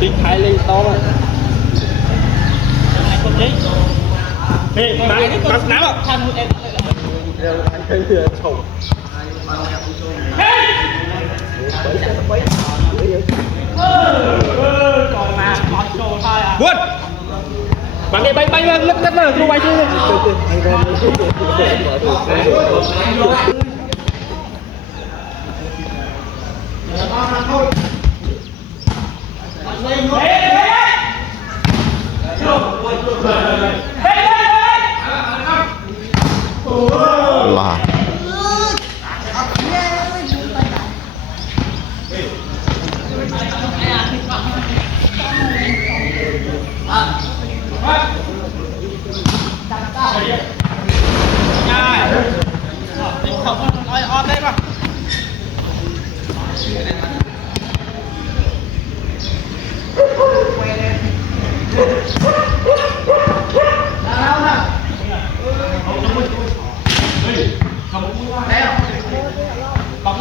Tinh thái lên to mà. Ê, bắn nắm ạ. Anh thấy lừa chồng. Còn mà bắn trồ thôi à. Buôn. Bắn đi bay lên lấp đất rồi, bay chứ.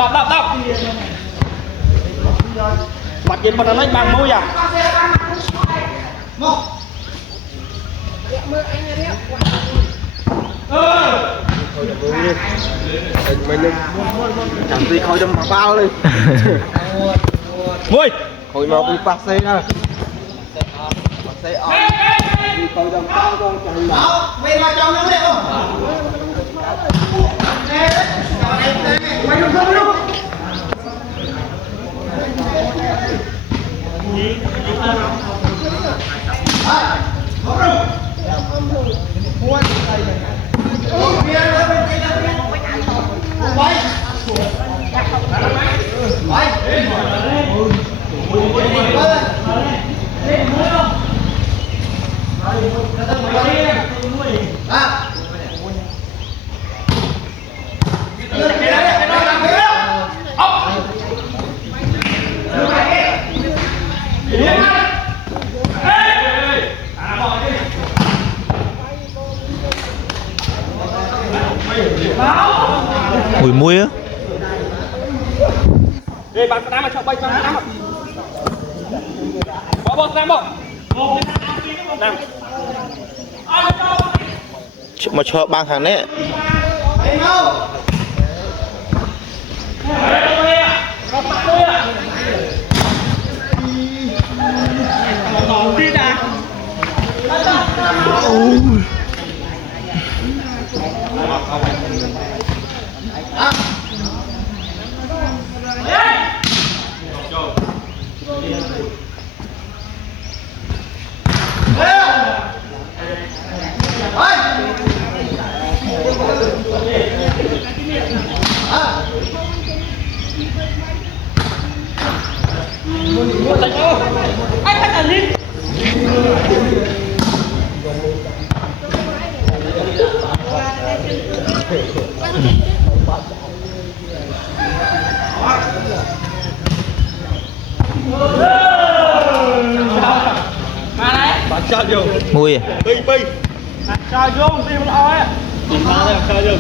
Là đọc mặt nhìn phần nó bằng môi à chẳng gì khói đâm vào bao lên môi khói màu bị bạc xe ra bạc xe ở đi khói đâm bao con chẳng là bên vào trong nó liệu quay luôn không luôn mùi muối á. Ê, bắn cái đá mà cho bay bắn cái đá mà. Bỏ sang bỏ. Nam. Mà cho băng hàng đấy. Anh phải là Linh. Bạn cho vô. Mùi à? Pi pi. Bạn cho vô đi một ói á. Tìm ra đây cho vô.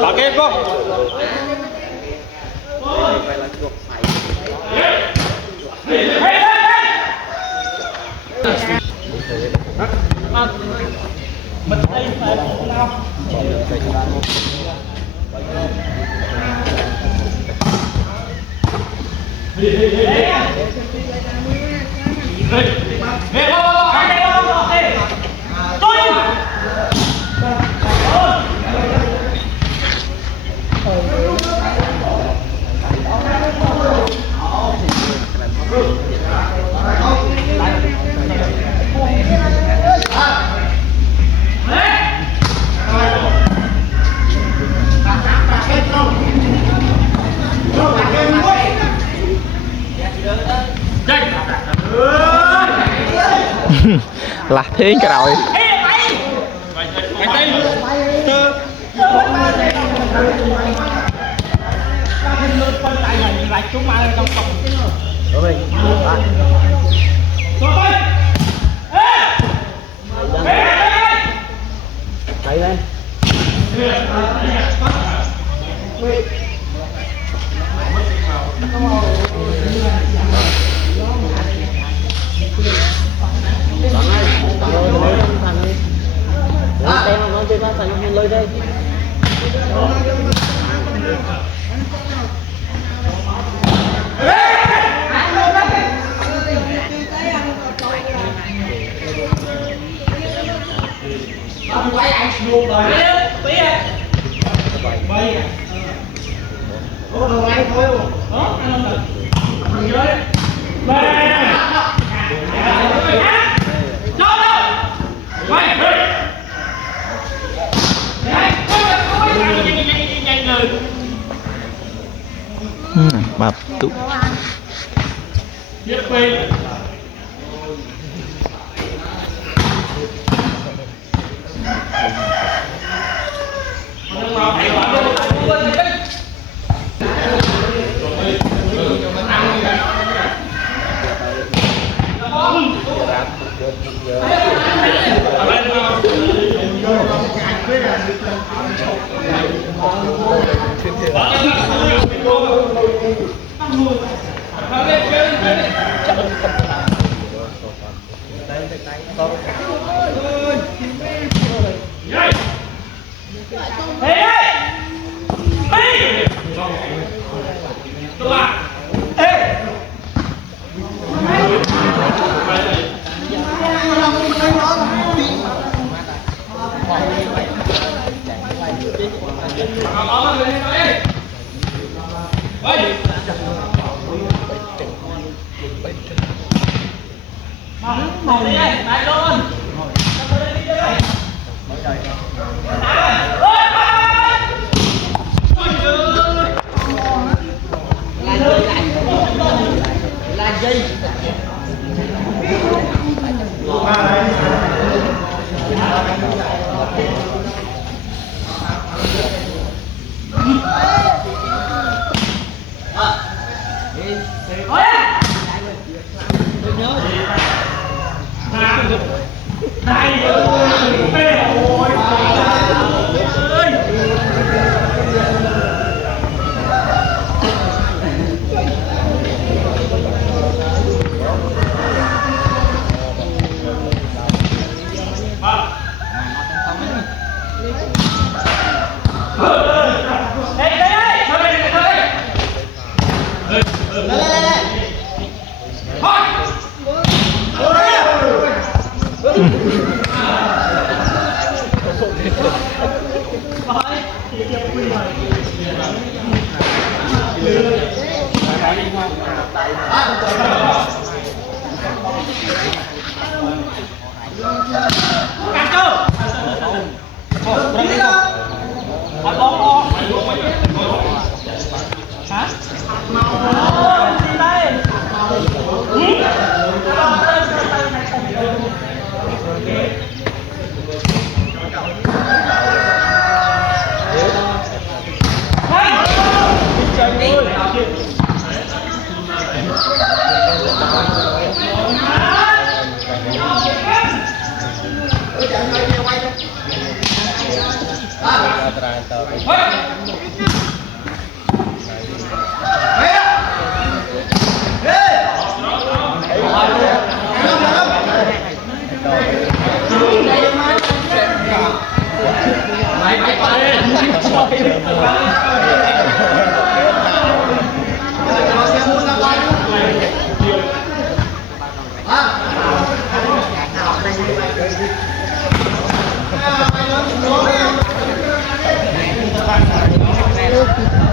Bảo em cô. Mình đây phải nào. là thế cái rồi bạp tụ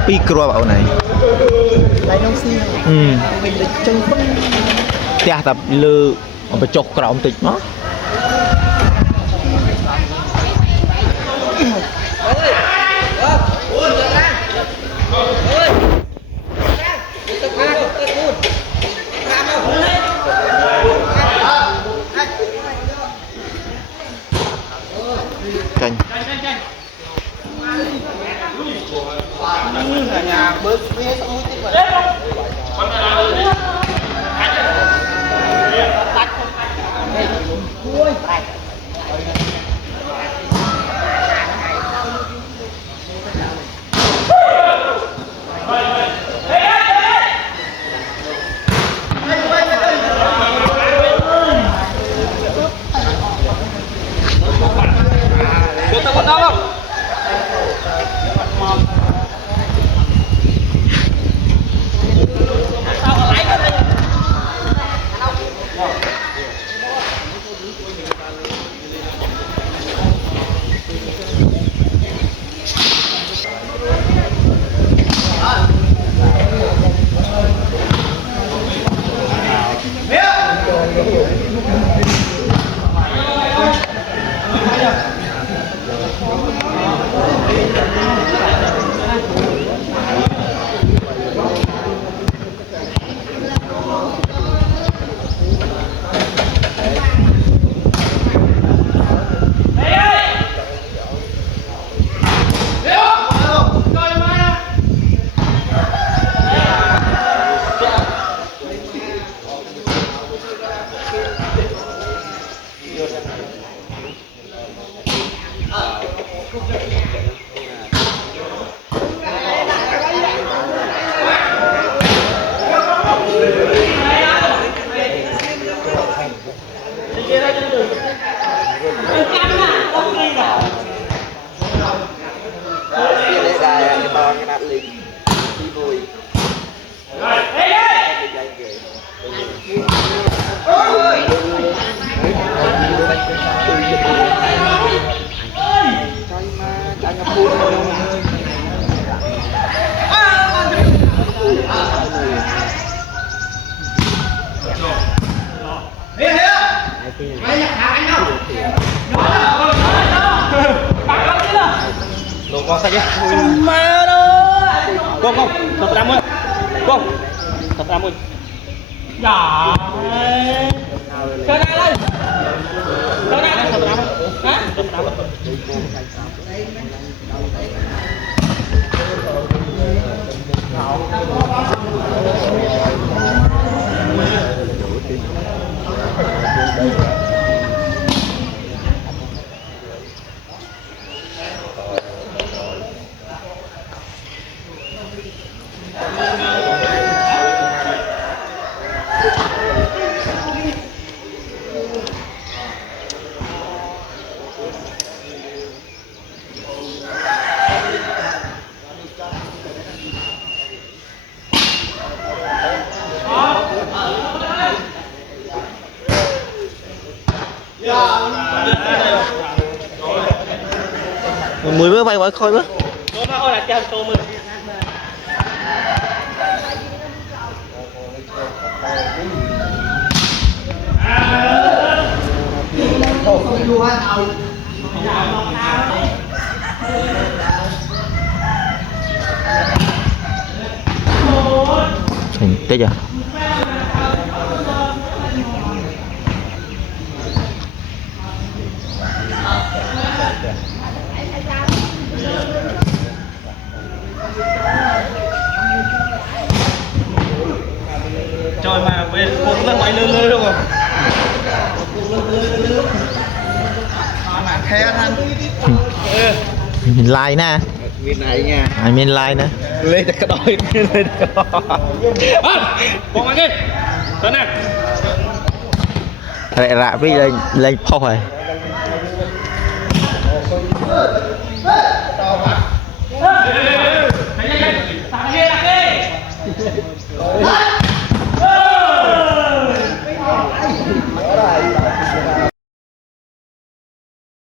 pi cua bảo này lại nông xi mình được chân không tia tập lư ở bên chọc cọng tịch nó Ôi, Lột con sao chứ? Má đó. Con, thật ra mới. Con. Thật ra mới. Dạ. Chơi ra đây. Chơi ra đây thật ra mới. Hả? Thật ra mới. Mười bữa bay khôi bữa. Tôi mà ôi là chơi tôi mười. Tới giờ. Trời mà về một lần máy lơ lơ đúng không? Khe anh. Mình like nè. Miền này nha. Mình like nè. Lên được cái đôi. Con anh đi. Tấn nè. Rẹ rạ với lên phô rồi.